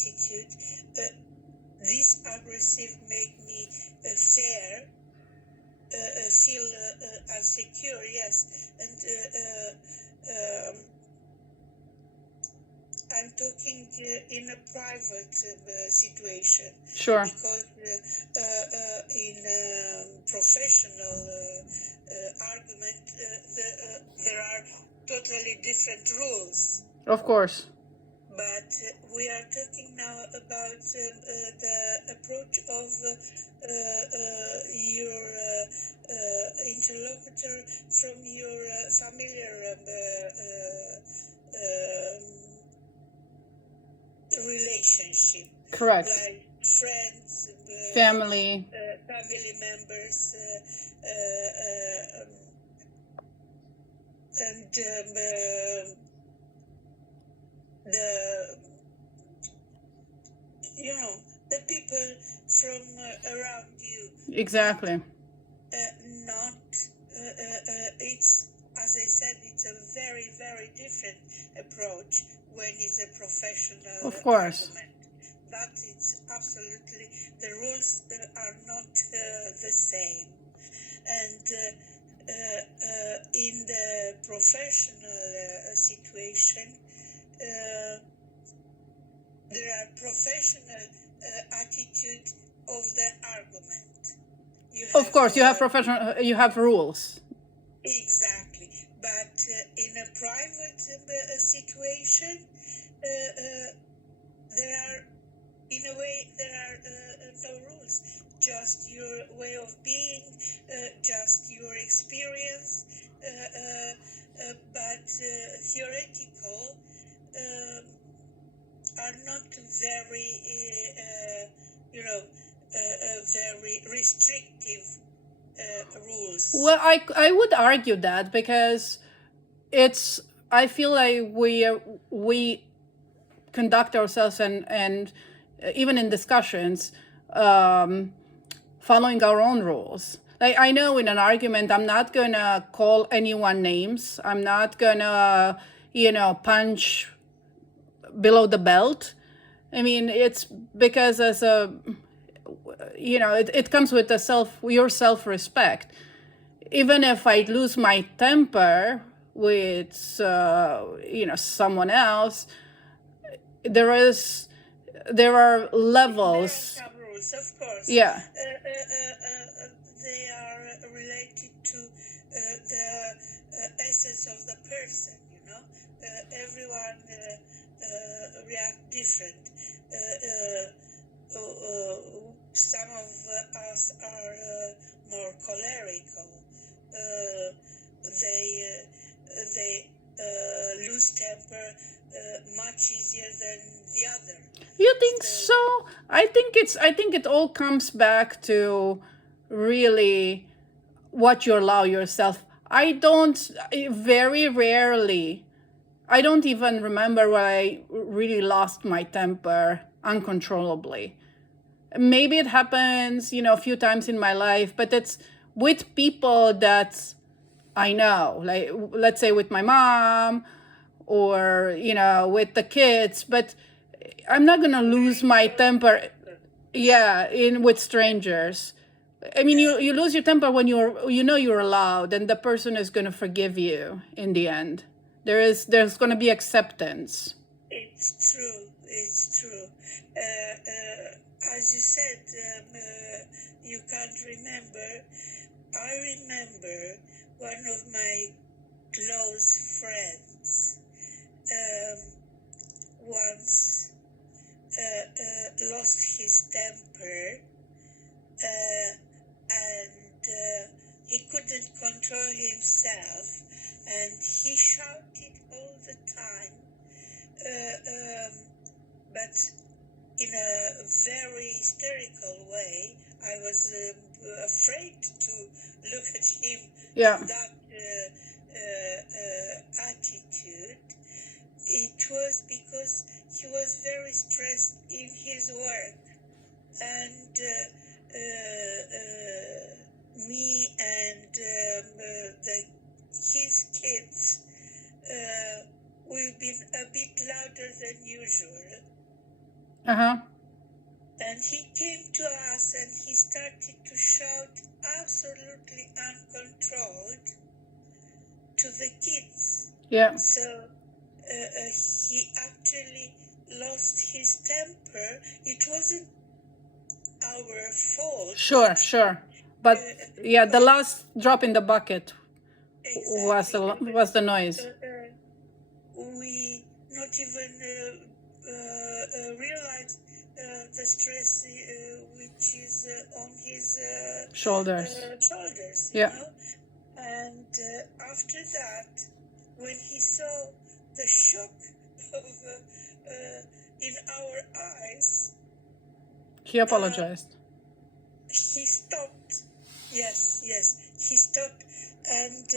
attitude. This aggressive make me feel insecure, yes. And I'm talking in a private situation. Sure. Because in professional argument, there are totally different rules. Of course. But we are talking now about the approach of your interlocutor from your familiar relationship. Correct. Like friends, family members, and the people from around you. Exactly. It's, as I said, it's a very, very different approach when it's a professional Of course. argument. But it's absolutely, the rules are not the same. And in the professional situation, there are professional attitude of the argument. Of course, you have professional, you have rules. Exactly. But in a private situation, there are, in a way, there are no rules. Just your way of being, just your experience, but theoretical are not very, very restrictive rules. Well, I would argue that because I feel like we conduct ourselves and even in discussions following our own rules. Like, I know in an argument, I'm not gonna call anyone names. I'm not gonna, punch below the belt. I mean, it's because as a, it comes with your self-respect. Even if I lose my temper with, someone else, there are levels. There are some rules, of course. Yeah. They are related to the essence of the person, everyone react different. Some of us are more cholerical. They lose temper much easier than the other. You think so? I think it all comes back to really what you allow yourself. Very rarely, I don't even remember when I really lost my temper uncontrollably. Maybe it happens, a few times in my life, but it's with people that I know, like, let's say with my mom or, with the kids, but I'm not going to lose my temper. Yeah, with strangers. I mean, you lose your temper when you're allowed, and the person is going to forgive you in the end. There's going to be acceptance. It's true. As you said, you can't remember. I remember one of my close friends once lost his temper and he couldn't control himself and he shouted all the time, but in a very hysterical way. I was afraid to look at him in that attitude. It was because he was very stressed in his work, and me and his kids, we've been a bit louder than usual. Uh-huh. And he came to us and he started to shout absolutely uncontrolled to the kids. Yeah. So he actually lost his temper. It wasn't our fault. Sure. But yeah, the last drop in the bucket Exactly. was the noise. We not even realized the stress which is on his Shoulders. shoulders, Yeah. know. And after that, when he saw the shock of in our eyes, He apologized. he stopped. Yes, he stopped, and